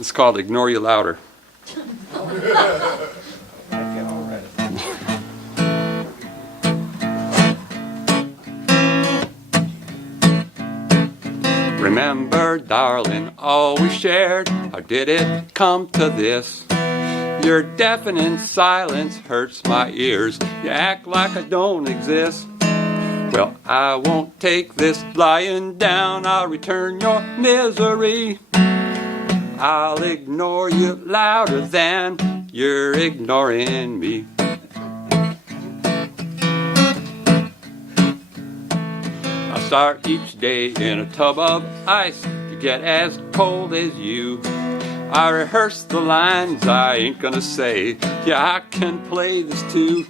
It's called Ignore You Louder. Remember, darling, all we shared, how did it come to this? Your deafening silence hurts my ears. You act like I don't exist. Well, I won't take this lying down. I'll return your misery. I'll ignore you louder than you're ignoring me. I start each day in a tub of ice to get as cold as you. I rehearse the lines I ain't gonna say. Yeah, I can play this too.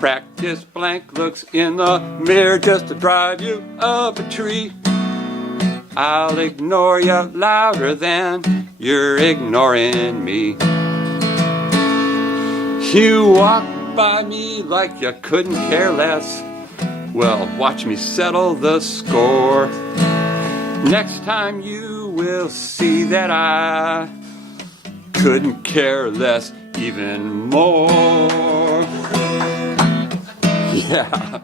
Practice blank looks in the mirror just to drive you up a tree. I'll ignore you louder than you're ignoring me. You walk by me like you couldn't care less. Well, watch me settle the score. Next time you will see that I couldn't care less even more. Yeah.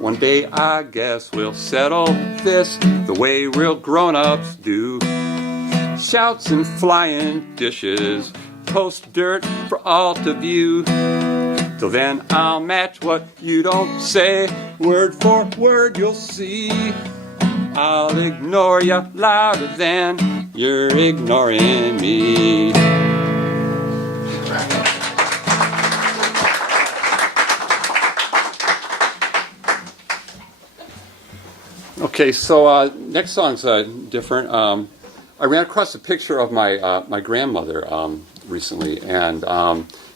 One day I guess we'll settle this the way real grown-ups do. Shouts and flying dishes, post dirt for all to view. Till then I'll match what you don't say. Word for word you'll see. I'll ignore you louder than you're ignoring me. Okay, so next song's different. I ran across a picture of my grandmother recently, and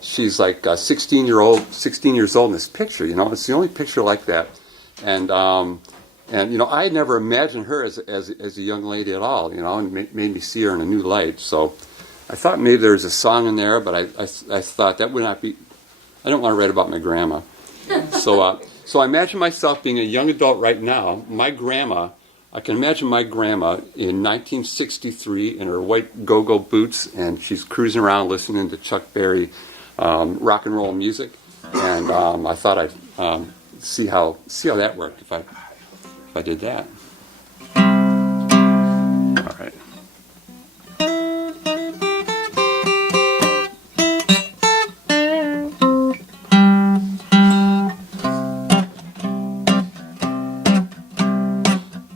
she's like 16 years old in this picture. You know, it's the only picture like that, and you know, I had never imagined her as a young lady at all. You know, and made me see her in a new light. So I thought maybe there was a song in there, but I thought that would not be. I don't want to write about my grandma. So I imagine myself being a young adult right now. My grandma, I can imagine my grandma in 1963 in her white go-go boots, and she's cruising around listening to Chuck Berry rock and roll music. And I thought I'd see how that worked if I did that. All right.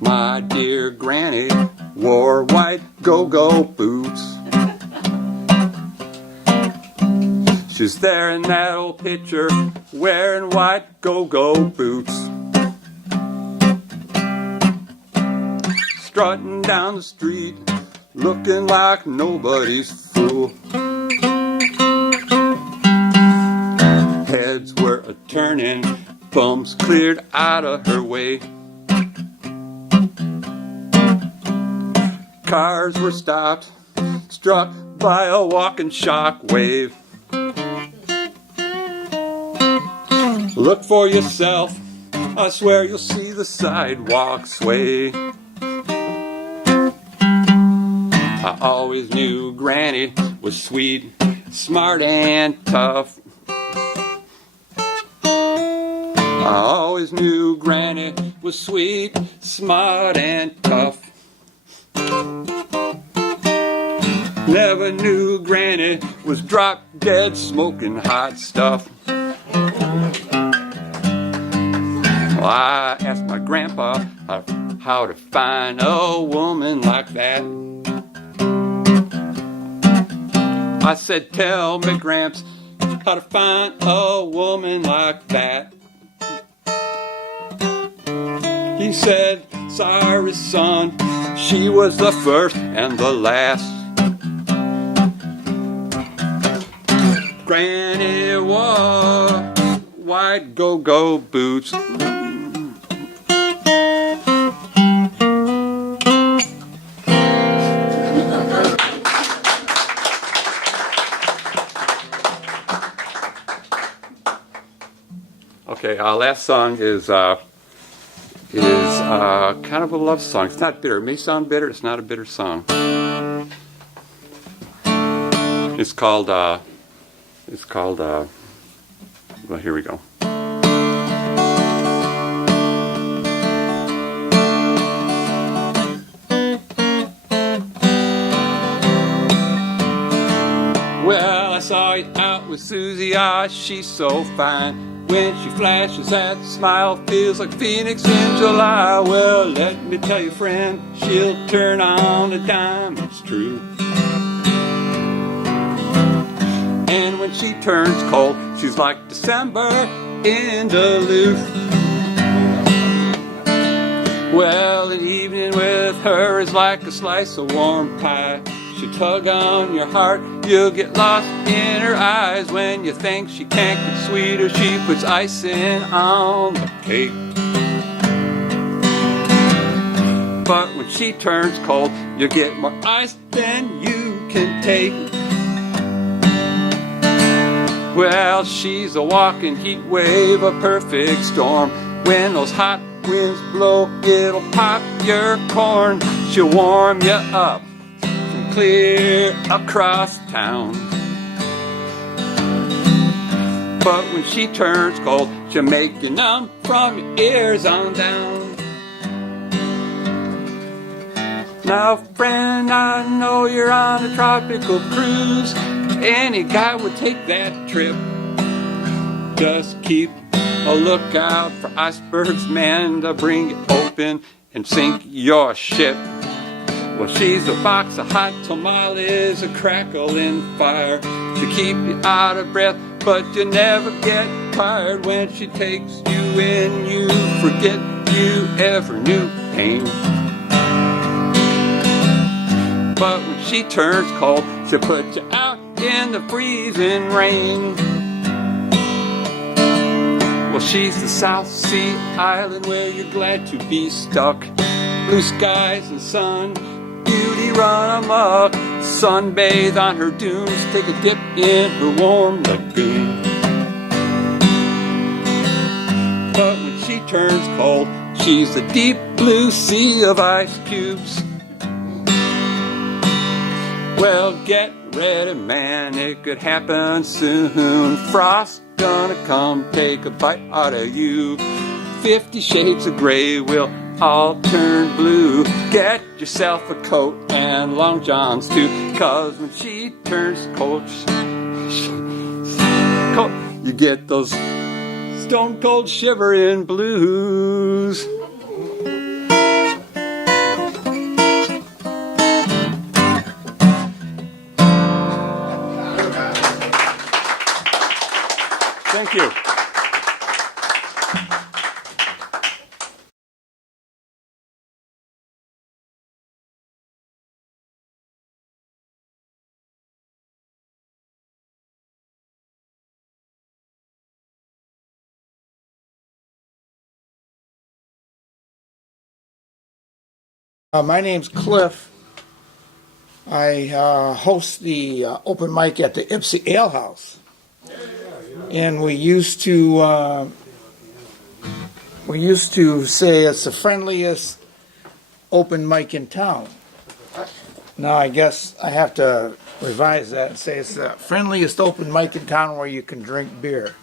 My dear Granny wore white go-go boots. She's there in that old picture wearing white go-go boots. Strutting down the street looking like nobody's fool. Heads were a-turning, bums cleared out of her way. Cars were stopped, struck by a walking shockwave. Look for yourself, I swear you'll see the sidewalk sway. I always knew Granny was sweet, smart and tough. I always knew Granny was sweet, smart and tough. Never knew Granny was drop dead smoking hot stuff. Well, I asked my grandpa how to find a woman like that. I said, tell me, Gramps, how to find a woman like that. He said, sorry son, she was the first and the last. Granny wore white go-go boots. Okay, our last song is kind of a love song. It's not bitter. It may sound bitter. It's not a bitter song. It's called, well, here we go. Well, I saw you out with Susie, ah, she's so fine. When she flashes that smile, feels like Phoenix in July. Well, let me tell you, friend, she'll turn on a dime, it's true. And when she turns cold, she's like December in Duluth. Well, an evening with her is like a slice of warm pie. She'll tug on your heart, you'll get lost in her eyes. When you think she can't get sweeter, she puts icing on the cake. But when she turns cold, you'll get more ice than you can take. Well, she's a walking heat wave, a perfect storm. When those hot winds blow, it'll pop your corn. She'll warm you up from clear across town. But when she turns cold, she'll make you numb from your ears on down. Now, friend, I know you're on a tropical cruise. Any guy would take that trip. Just keep a lookout for icebergs, man, to bring you open and sink your ship. Well, she's a box of hot tamales, a crackling fire to keep you out of breath, but you never get tired. When she takes you in, you forget you ever knew pain. But when she turns cold, she'll put you out in the freezing rain. Well, she's the South Sea island where you're glad to be stuck. Blue skies and sun, beauty run amok. Sunbathe on her dunes, take a dip in her warm lagoon. But when she turns cold, she's the deep blue sea of ice cubes. Well, get ready, man, it could happen soon. Frost gonna come take a bite out of you. 50 shades of gray will all turn blue. Get yourself a coat and long johns too, 'cause when she turns cold, you get those stone cold shivering blues. Thank you. My name's Cliff. I host the open mic at the Ipsy Ale House. And we used to say it's the friendliest open mic in town. Now I guess I have to revise that and say it's the friendliest open mic in town where you can drink beer.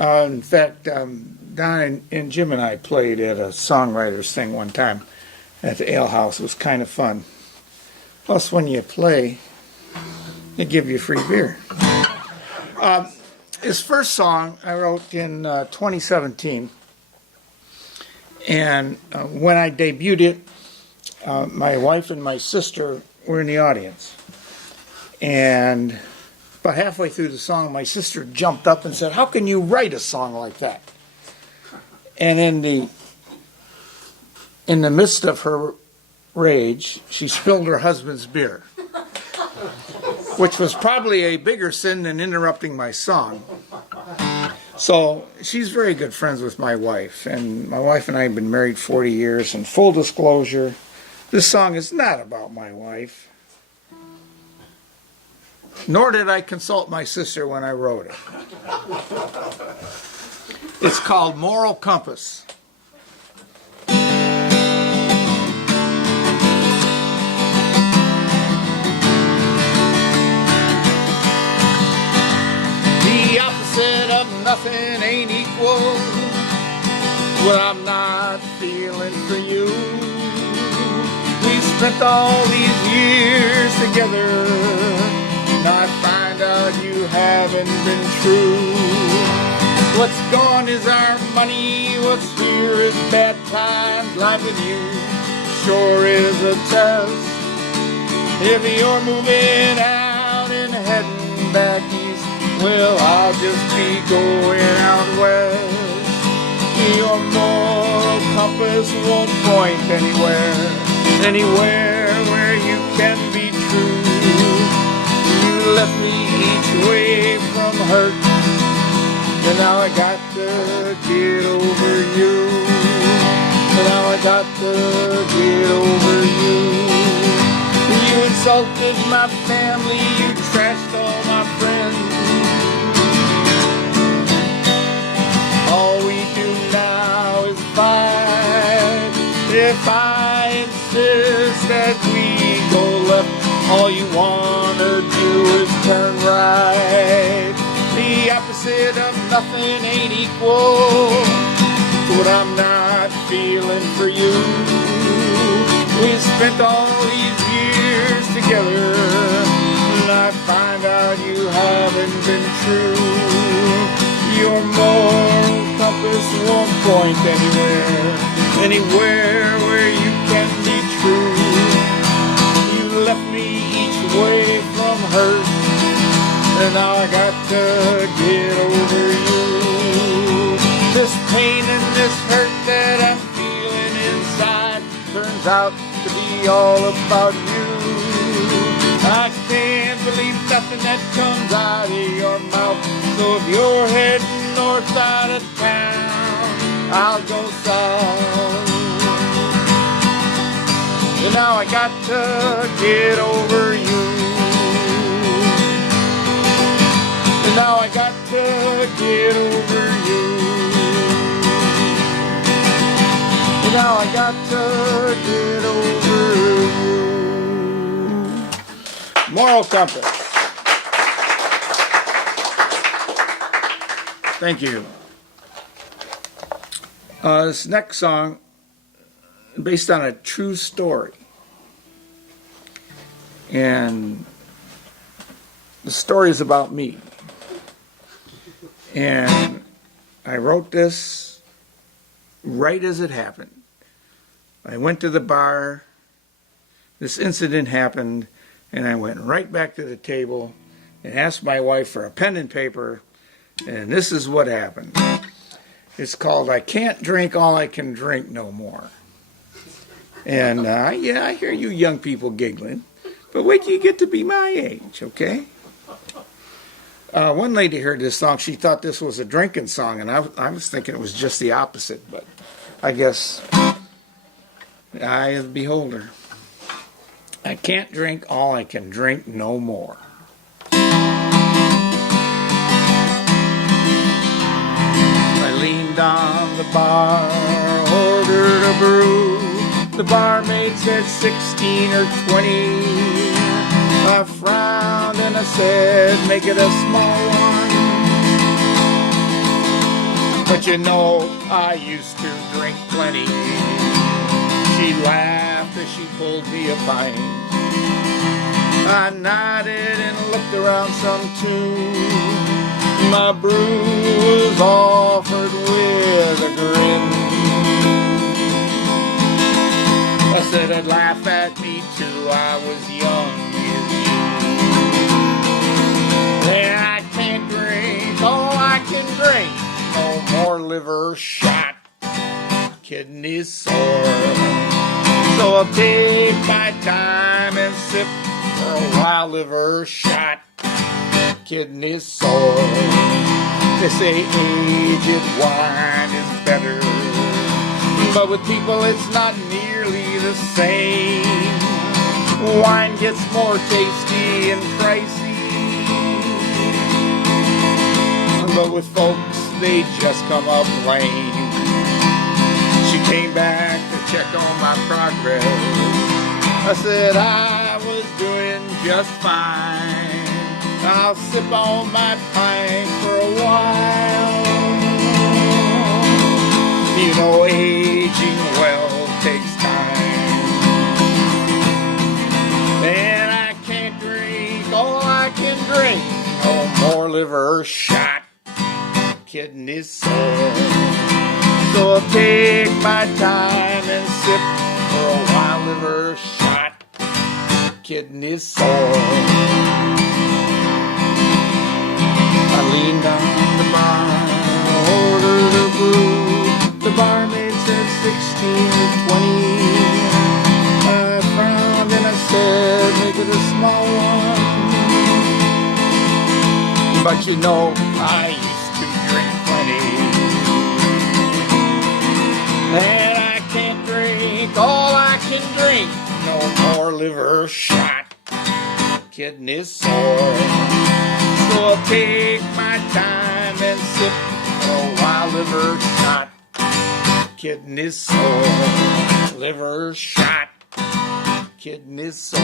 In fact, Don and Jim and I played at a Songwriters thing one time at the Ale House. It was kind of fun. Plus, when you play, they give you free beer. His first song I wrote in 2017, and when I debuted it, my wife and my sister were in the audience. And about halfway through the song, my sister jumped up and said, "How can you write a song like that?" And in the midst of her rage, she spilled her husband's beer, which was probably a bigger sin than interrupting my song. So she's very good friends with my wife, and my wife and I have been married 40 years, and full disclosure, this song is not about my wife, nor did I consult my sister when I wrote it. It's called Moral Compass. nothing ain't equal when I'm not feeling for you. We spent all these years together, now I find out you haven't been true. What's gone is our money, what's here is bad times. Life with you sure is a test. If you're moving out and heading back east, well, I'll just be going out west. Your moral compass won't point anywhere where you can be true. You left me each way from hurt, and now I got to get over you. And now I got to get over you. You insulted my family, you trashed all my friends. All we do now is fight. If I insist that we go left, all you wanna do is turn right. The opposite of nothing ain't equal to what I'm not feeling for you. We spent all these years together, and I find out you haven't been true. Your moral compass won't point anywhere where you can be true. You left me each way from hurt, and now I got to get over you. This pain and this hurt that I'm feeling inside turns out to be all about you. I can't believe nothing that comes out of your mouth. So if you're heading north out of town, I'll go south. And now I got to get over you. And now I got to get over you. And now I got to get over you. Moral compass. Thank you. This next song, based on a true story. And the story is about me. And I wrote this right as it happened. I went to the bar, this incident happened, and I went right back to the table and asked my wife for a pen and paper, and this is what happened. It's called I Can't Drink All I Can Drink No More. And yeah, I hear you young people giggling, but wait till you get to be my age, okay? One lady heard this song, she thought this was a drinking song, and I was thinking it was just the opposite, but I guess the eye of the beholder. I can't drink all I can drink no more. I leaned on the bar, ordered a brew. The barmaid said 16 or 20. I frowned and I said, make it a small one. But you know, I used to drink plenty. She laughed as she pulled me a pint. I nodded and looked around some too. My brew was offered with a grin. I said I'd laugh at me too, I was young as you. And I can't drink all I can drink, no more liver shot, kidneys sore. So I'll take my time and sip for a while, liver shot, kidneys sore. They say aged wine is better, but with people it's not nearly the same. Wine gets more tasty and pricey, but with folks they just come up lame. She came back to check on my progress. I said I was doing just fine. I'll sip on my pint for a while. You know, aging well takes time, and I can't drink all I can drink. No more liver shot, kidney sore. So I'll take my time and sip for a while. Liver shot, kidney sore. I leaned on the bar, ordered a brew. The barmaid said 16 to 20. I frowned and I said, make it a small one. But you know, I used to drink plenty, and I can't drink all I can drink. No more liver shot, kidney sore. So I'll take my time and sip for a while. Liver shot, kidney sore. Liver shot, kidney sore.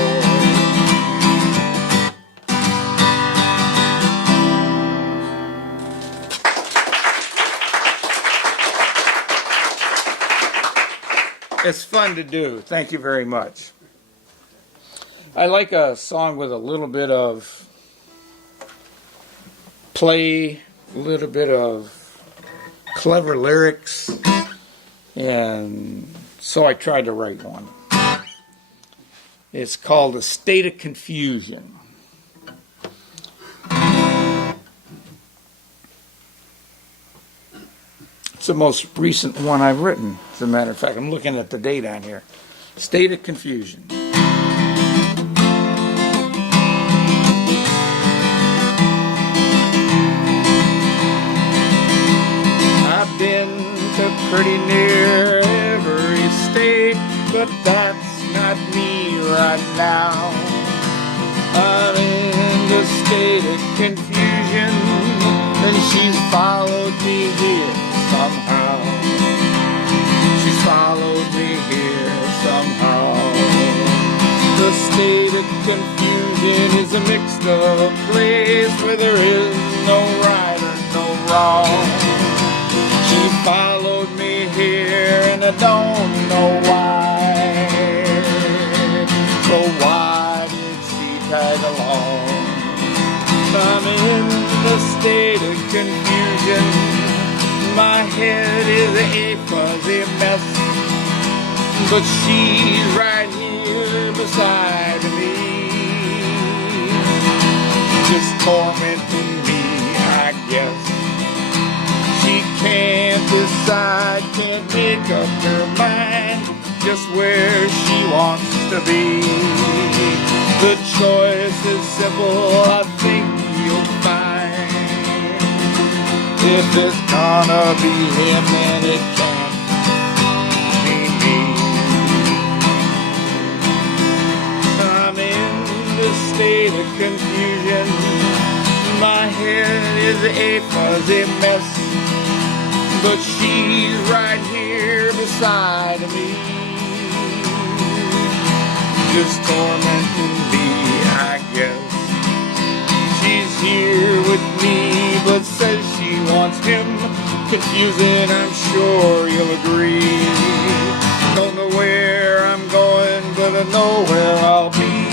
It's fun to do. Thank you very much. I like a song with a little bit of play, a little bit of clever lyrics, and so I tried to write one. It's called A State of Confusion. It's the most recent one I've written, as a matter of fact. I'm looking at the date on here. State of Confusion. I've been to pretty near every state, but that's not me right now. I'm in the state of confusion, and she's followed me here somehow. She's followed me here somehow. The state of confusion is a mixed up place where there is no right or no wrong. She followed me here and I don't know why. So why did she tag along? I'm in the state of confusion. My head is a fuzzy mess, but she's right here beside me, just tormenting me, I guess. She can't decide, can't make up her mind just where she wants to be. The choice is simple, I think you'll find. If it's gonna be him, then it can't be me. I'm in this state of confusion. My head is a fuzzy mess, but she's right here beside me, just tormenting me, I guess. She's here with me, but says she wants him. Confusing, I'm sure you'll agree. Don't know where I'm going, but I know where I'll be.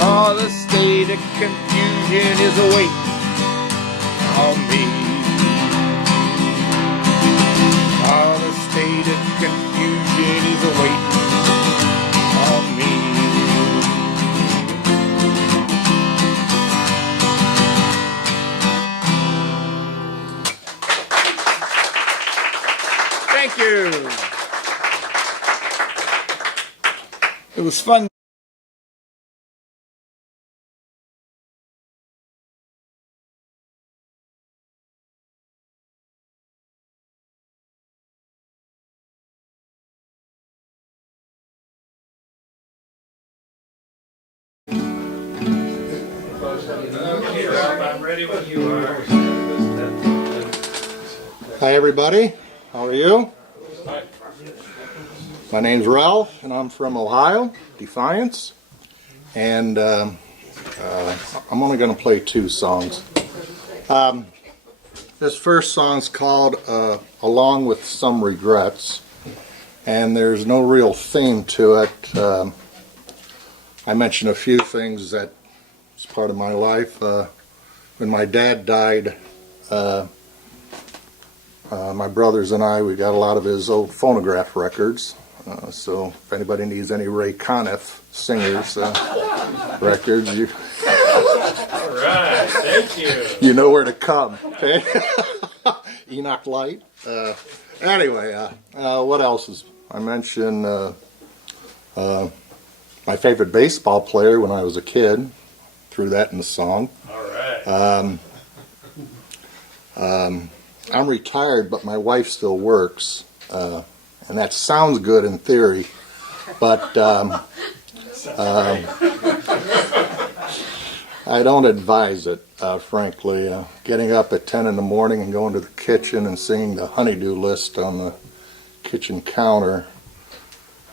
Oh, the state of confusion is awaiting on me. Oh, the state of confusion is awaiting on me. Thank you. It was fun. Okay, Rob, I'm ready when you are. Hi everybody, how are you? My name's Ralph and I'm from Ohio, Defiance. and I'm only going to play 2 songs. This first song's called Along with Some Regrets, and there's no real theme to it. I mention a few things that is part of my life. When my dad died, my brothers and I, we got a lot of his old phonograph records. So if anybody needs any Ray Conniff singers records, All right, thank you. you know where to come. Okay, Enoch Light. Anyway, what else is? I mentioned my favorite baseball player when I was a kid. Threw that in the song. All right. I'm retired, but my wife still works, and that sounds good in theory, but I don't advise it, frankly. Getting up at 10 in the morning and going to the kitchen and seeing the honeydew list on the kitchen counter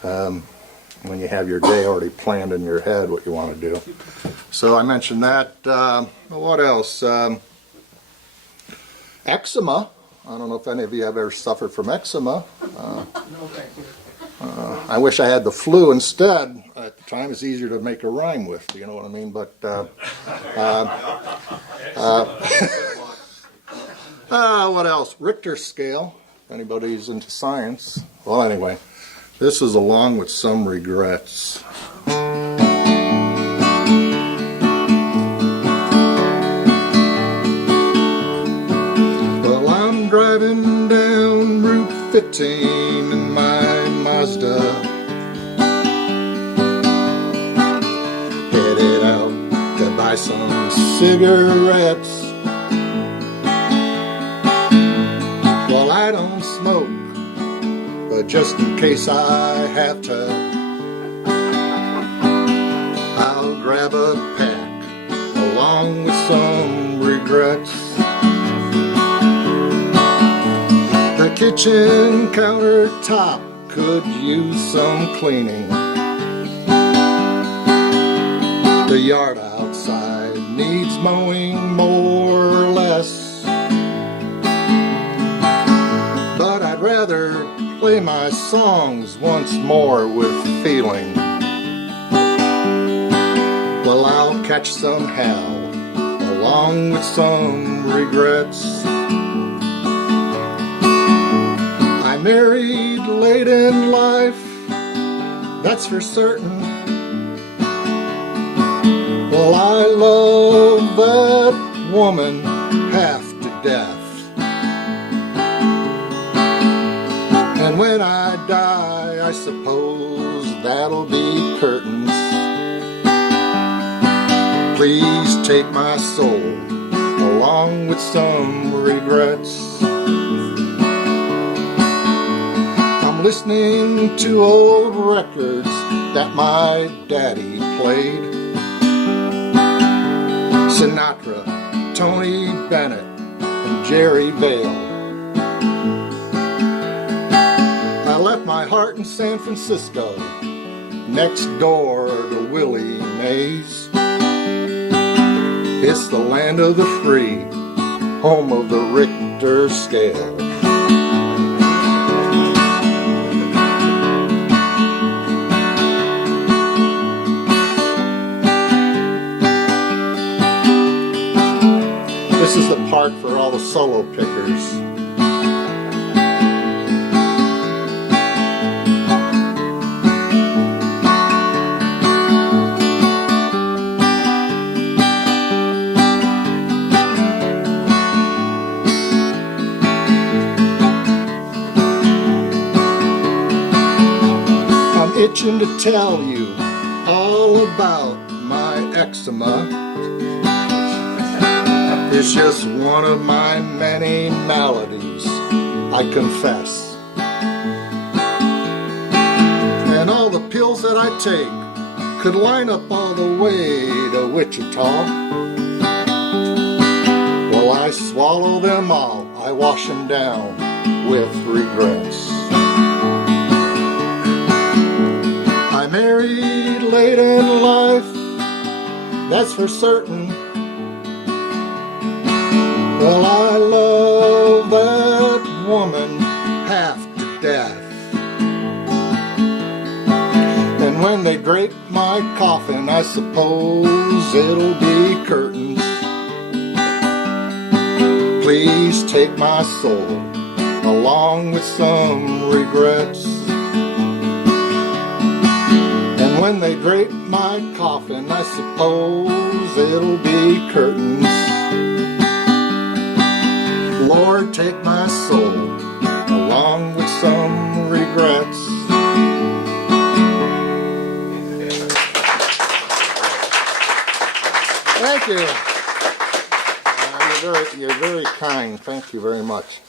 when you have your day already planned in your head what you want to do. So I mentioned that. What else? Eczema. I don't know if any of you have ever suffered from eczema. No, thank you. I wish I had the flu instead. At the time, it's easier to make a rhyme with. You know what I mean? But what else? Richter scale. If anybody's into science. Well, anyway, this is Along with Some Regrets. Well, I'm driving down Route 15 in my Mazda, headed out to buy some cigarettes. Well, I don't smoke, but just in case I have to, I'll grab a pack along with some regrets. The kitchen countertop could use some cleaning. The yard outside needs mowing more or less. But I'd rather play my songs once more with feeling. Well, I'll catch some hell along with some regrets. I married late in life, that's for certain. Well, I love that woman half to death. And when I die, I suppose that'll be curtains. Please take my soul along with some regrets. I'm listening to old records that my daddy played. Sinatra, Tony Bennett, and Jerry Vale. I left my heart in San Francisco, next door to Willie Mays. It's the land of the free, home of the Richter scale. This is the part for all the solo pickers. I'm itching to tell you all about my eczema. It's just one of my many maladies, I confess. And all the pills that I take could line up all the way to Wichita. Well, I swallow them all, I wash them down with regrets. I married late in life, that's for certain. Well, I love that woman half to death. And when they drape my coffin, I suppose it'll be curtains. Please take my soul along with some regrets. And when they drape my coffin, I suppose it'll be curtains. Lord, take my soul along with some regrets. Thank you. You're very kind. Thank you very much.